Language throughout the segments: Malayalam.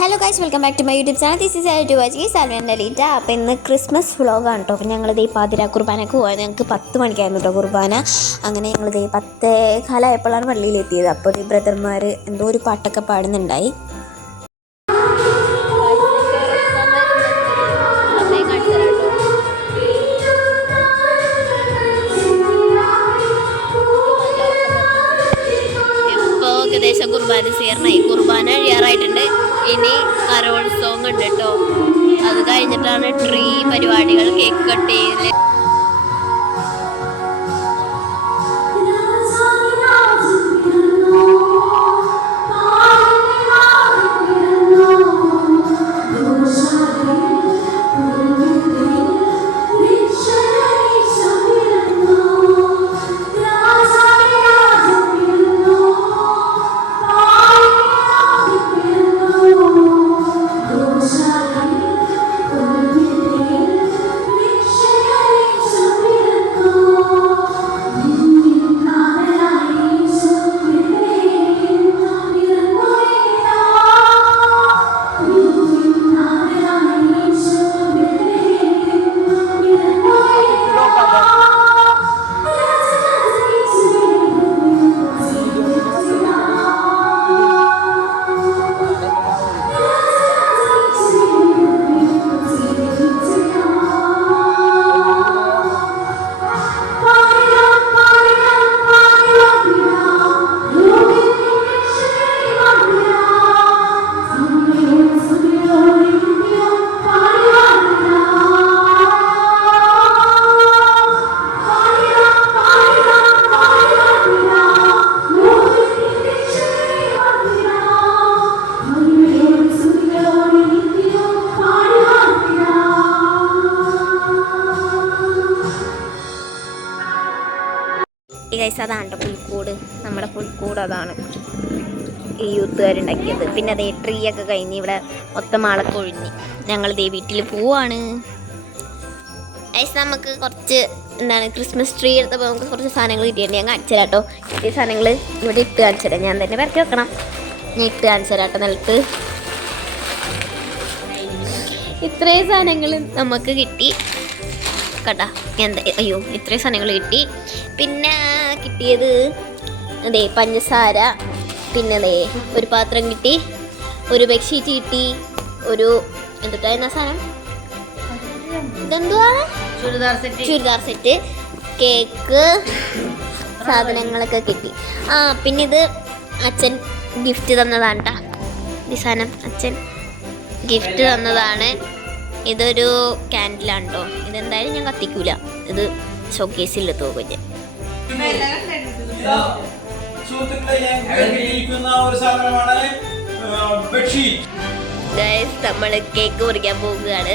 Hello guys, welcome back to my YouTube channel. This is to watch സാൽവൻ ലീറ്റ. അപ്പോൾ ഇന്ന് ക്രിസ്മസ് വ്ളോഗാണ് കേട്ടോ. അപ്പോൾ ഞങ്ങളിത് ഈ പാതിര കുർബാനക്ക് പോകാൻ ഞങ്ങൾക്ക് 10 മണിക്കായിരുന്നു കേട്ടോ കുർബാന. അങ്ങനെ ഞങ്ങളിത് 10:15 പള്ളിയിലെത്തിയത്. അപ്പോൾ ഈ ബ്രദർമാർ എന്തോ ഒരു പാട്ടൊക്കെ പാടുന്നുണ്ടായി. ഏകദേശം കുർബാന സീർണായി, കുർബാന കഴിയാറായിട്ടുണ്ട്. ഇനി കരോൾ സോങ് ഉണ്ട് കേട്ടോ. അത് കഴിഞ്ഞിട്ടാണ് ട്രീ പരിപാടികൾ, കേക്ക് കട്ട് ചെയ്യല്. ഗൈസ്, അതാണ് പുൽക്കൂട്. നമ്മുടെ പുൽക്കൂട് അതാണ് ഈ യൂത്തുകാരുണ്ടാക്കിയത്. പിന്നെ അതേ ട്രീ ഒക്കെ കഴിഞ്ഞ് ഇവിടെ മൊത്തം ആളൊക്കെ ഒഴിഞ്ഞ് ഞങ്ങൾ ദേ വീട്ടിൽ പോവാണ്. ഗൈസ്, നമുക്ക് കുറച്ച് ക്രിസ്മസ് ട്രീ എടുത്തപ്പോൾ നമുക്ക് കുറച്ച് സാധനങ്ങൾ കിട്ടിയിട്ടുണ്ട്. ഞാൻ കാണിച്ചു തരാം കേട്ടോ. ഈ സാധനങ്ങൾ ഇവിടെ ഇട്ട് കാണിച്ചു തരാം. ഞാൻ തന്നെ വരക്കി വെക്കണം. ഞാൻ ഇട്ട് കാണിച്ചു തരാം കേട്ടോ. നിലത്ത് ഇത്രയും സാധനങ്ങൾ നമുക്ക് കിട്ടി കേട്ടാ. അയ്യോ, ഇത്രയും സാധനങ്ങൾ കിട്ടി. പിന്നെ കിട്ടിയത് അതെ പഞ്ചസാര, പിന്നെ അതെ ഒരു പാത്രം കിട്ടി, ഒരു ബെഡ്ഷീറ്റ് കിട്ടി, ഒരു എന്തുട്ടായിരുന്ന സാധനം, ഇതെന്തുവാണ്, ചുരിദാർ സെറ്റ്, കേക്ക്, സാധനങ്ങളൊക്കെ കിട്ടി. പിന്നെ ഇത് അച്ഛൻ ഗിഫ്റ്റ് തന്നതാണ് കേട്ടോ. ഈ സാധനം അച്ഛൻ ഗിഫ്റ്റ് തന്നതാണ്. ഇതൊരു ക്യാൻഡിലാണ് കേട്ടോ. ഇതെന്തായാലും ഞാൻ കത്തിക്കൂല, ഇത് ഷോക്കേസിൽ തോക്കും ഞാൻ. നമ്മള് കേക്ക് മുറിക്കാൻ പോവുകയാണ്.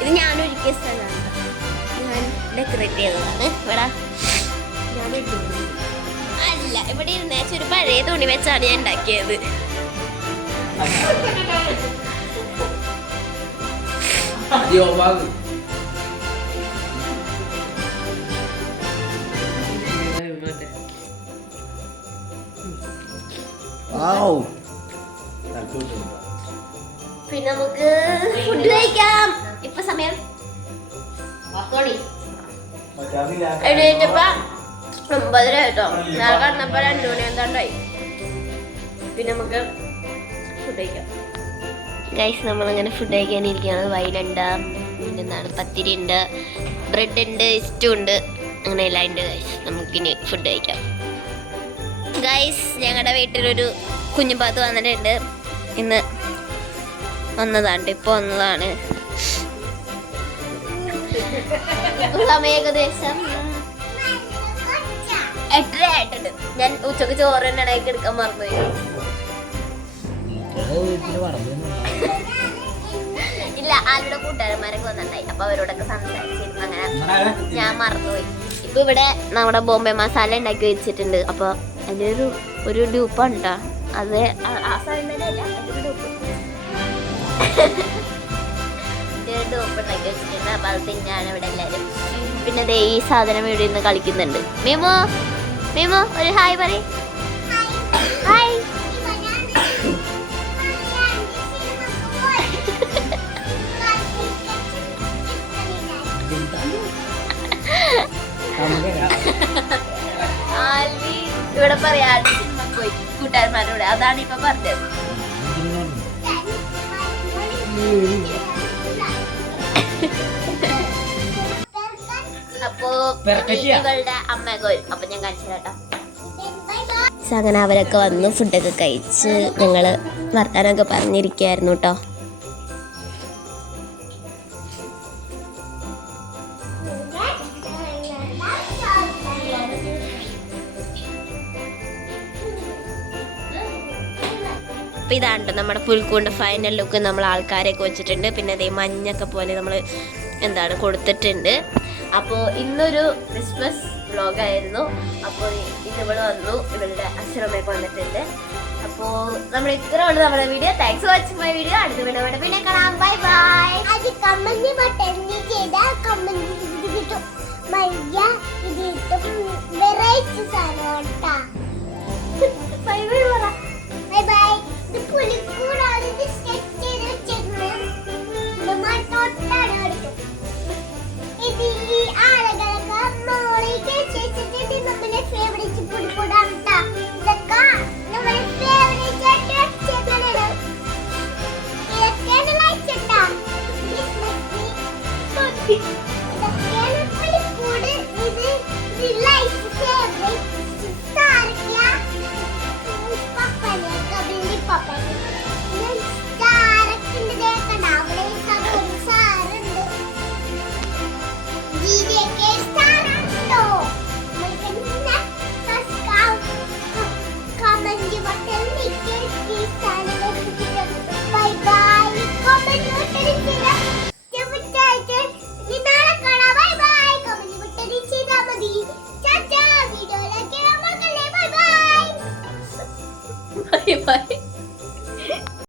ഇത് ഞാനൊരുക്കിയ സ്ഥലമാണ്, ഞാൻ ഡെക്കറേറ്റ് ചെയ്തതാണ്. ഇവിടെ അല്ല, ഇവിടെ ഇരുന്നേച്ച ഒരു പഴയ തുണി വെച്ചാണ് ഞാൻ ഉണ്ടാക്കിയത്. പിന്നെ നമുക്ക് ഫുഡ് കഴിക്കാം. ഇപ്പൊ സമയം 10 മണി. എഴുന്നേറ്റപ്പ 9:30 കേട്ടോ. ഞാൻ കടന്നപ്പോ 2 മണി എന്താണ്ടായി. പിന്നെ നമുക്ക് ഫുഡ് കഴിക്കാം. ഗൈസ്, നമ്മളങ്ങനെ ഫുഡ് കഴിക്കാനിരിക്കുകയാണ്. വൈനുണ്ട്, പിന്നെന്താണ് പത്തിരി ഉണ്ട്, ബ്രെഡ് ഉണ്ട്, ഇസ്റ്റു ഉണ്ട്, അങ്ങനെ എല്ലാം ഉണ്ട്. ഗൈസ്, നമുക്കിനി ഫുഡ് കഴിക്കാം. ഗൈസ്, ഞങ്ങളുടെ വീട്ടിലൊരു കുഞ്ഞുപാത്ത് വന്നിട്ടുണ്ട്. ഇന്ന് വന്നതാണ്, ഇപ്പോൾ വന്നതാണ്. സമയം ഏകദേശം 8:30 ആയിട്ടുണ്ട്. ഞാൻ ഉച്ചക്ക് ചോറ് തന്നെ എടുക്കാൻ മറന്നുപോയി. ഇല്ല, ആരുടെ കൂട്ടുകാരന്മാരൊക്കെ വന്നിട്ടുണ്ടായി. അപ്പൊ അവരോടൊക്കെ സംസാരിച്ചിരുന്നു. അങ്ങനെ ഞാൻ മറന്നുപോയി. ഇപ്പൊ ഇവിടെ നമ്മുടെ ബോംബെ മസാല ഉണ്ടാക്കി വെച്ചിട്ടുണ്ട്. അപ്പൊ അതിന്റെ ഒരു ഡ്യൂപ്പാണ് കേട്ടോ. അത് ആ സാധനം തന്നെ അല്ല, അതിന്റെ ഡ്യൂപ്പ് 2 ഉപ്പ് ഉണ്ടാക്കി വെച്ചിട്ടുണ്ട്. അപ്പൊ അത് തിന്നാണ് ഇവിടെ എല്ലാരും. പിന്നെ ദേ ഈ സാധനം ഇവിടെ നിന്ന് കളിക്കുന്നുണ്ട്. മീമോ മീമോ ഒരു ഹായ് പറയ്. ഹായ്. ആൽവി ഇവിടെ പറയാ സിനിമ പോയി കൂട്ടുകാരന്മാരോട്. അതാണ് ഇപ്പൊ പറഞ്ഞത്. അപ്പോ ഇവളുടെ അമ്മയൊക്കെ വരും. അപ്പൊ ഞാൻ കാണിച്ചു കേട്ടോ. അങ്ങനെ അവരൊക്കെ വന്നു, ഫുഡൊക്കെ കഴിച്ച് ഞങ്ങള് വർത്താനൊക്കെ പറഞ്ഞിരിക്കായിരുന്നു കേട്ടോ. അപ്പോൾ ഇതാണ് നമ്മുടെ പുൽക്കൂണ്ട് ഫൈനൽ ലുക്ക്. നമ്മൾ ആൾക്കാരെയൊക്കെ വെച്ചിട്ടുണ്ട്. പിന്നെ അതേ മഞ്ഞൊക്കെ പോലെ നമ്മൾ എന്താണ് കൊടുത്തിട്ടുണ്ട്. അപ്പോൾ ഇന്നൊരു ക്രിസ്മസ് വ്ളോഗായിരുന്നു. അപ്പോൾ ഇന്നിവിടെ വന്നു, ഇവളുടെ അച്ഛനമ്മയൊക്കെ വന്നിട്ടുണ്ട്. അപ്പോൾ നമ്മൾ ഇത്ര ഉള്ളു നമ്മുടെ video. Thanks for watching my video. അടുത്ത വീഡിയോ പിന്നെ കാണാം. Bye bye. അത് കമന്റ് ബട്ടൺ ചെയ്താൽ കമന്റ് കിട്ടും. വെറൈറ്റി സാധനം. ബൈ ബൈ പറ. Bye bye. ഇത് പുലിക്കൂടാണ്. ഇത് സ്കെച്ച് ചെയ്ത് വെച്ചിരുന്നത് നമ്മൾ തൊട്ടാണ് കളിക്കും. ഇത് ഈ ആളുകളൊക്കെ മോളിക്ക് ചേച്ചിട്ട് നമ്മളെ ഫേവറേറ്റ് പുലിക്കൂടാണ് കേട്ടോ. ഇതൊക്കെ നമ്മളെ ഫേവറേറ്റ് ആയിട്ട് വെച്ചേക്കാനാണ്. ഇതൊക്കെയാണ് ലൈക്ക് കേട്ടോ. ഇതൊക്കെയാണ് പുലിക്കൂട്. ഇത് ലൈക്ക് ഫേവറേറ്റ് സാറില്ല. പപ്പനെ കബിലി പപ്പനെ സ്റ്റാറൊക്കെ ഉണ്ട്. അവിടെ ഒരു സാറുണ്ട്. ജിജെക്കെ സ്റ്റാറുണ്ടോ? Comment button bye bye. Comment button നാളെ കാണാം. By bye. കമന്റ് ബട്ടൺ ചെയ്താൽ മതി. ചാച്ചാ വീഡിയോയിലേക്ക് ബൈ ബൈ. Bye bye.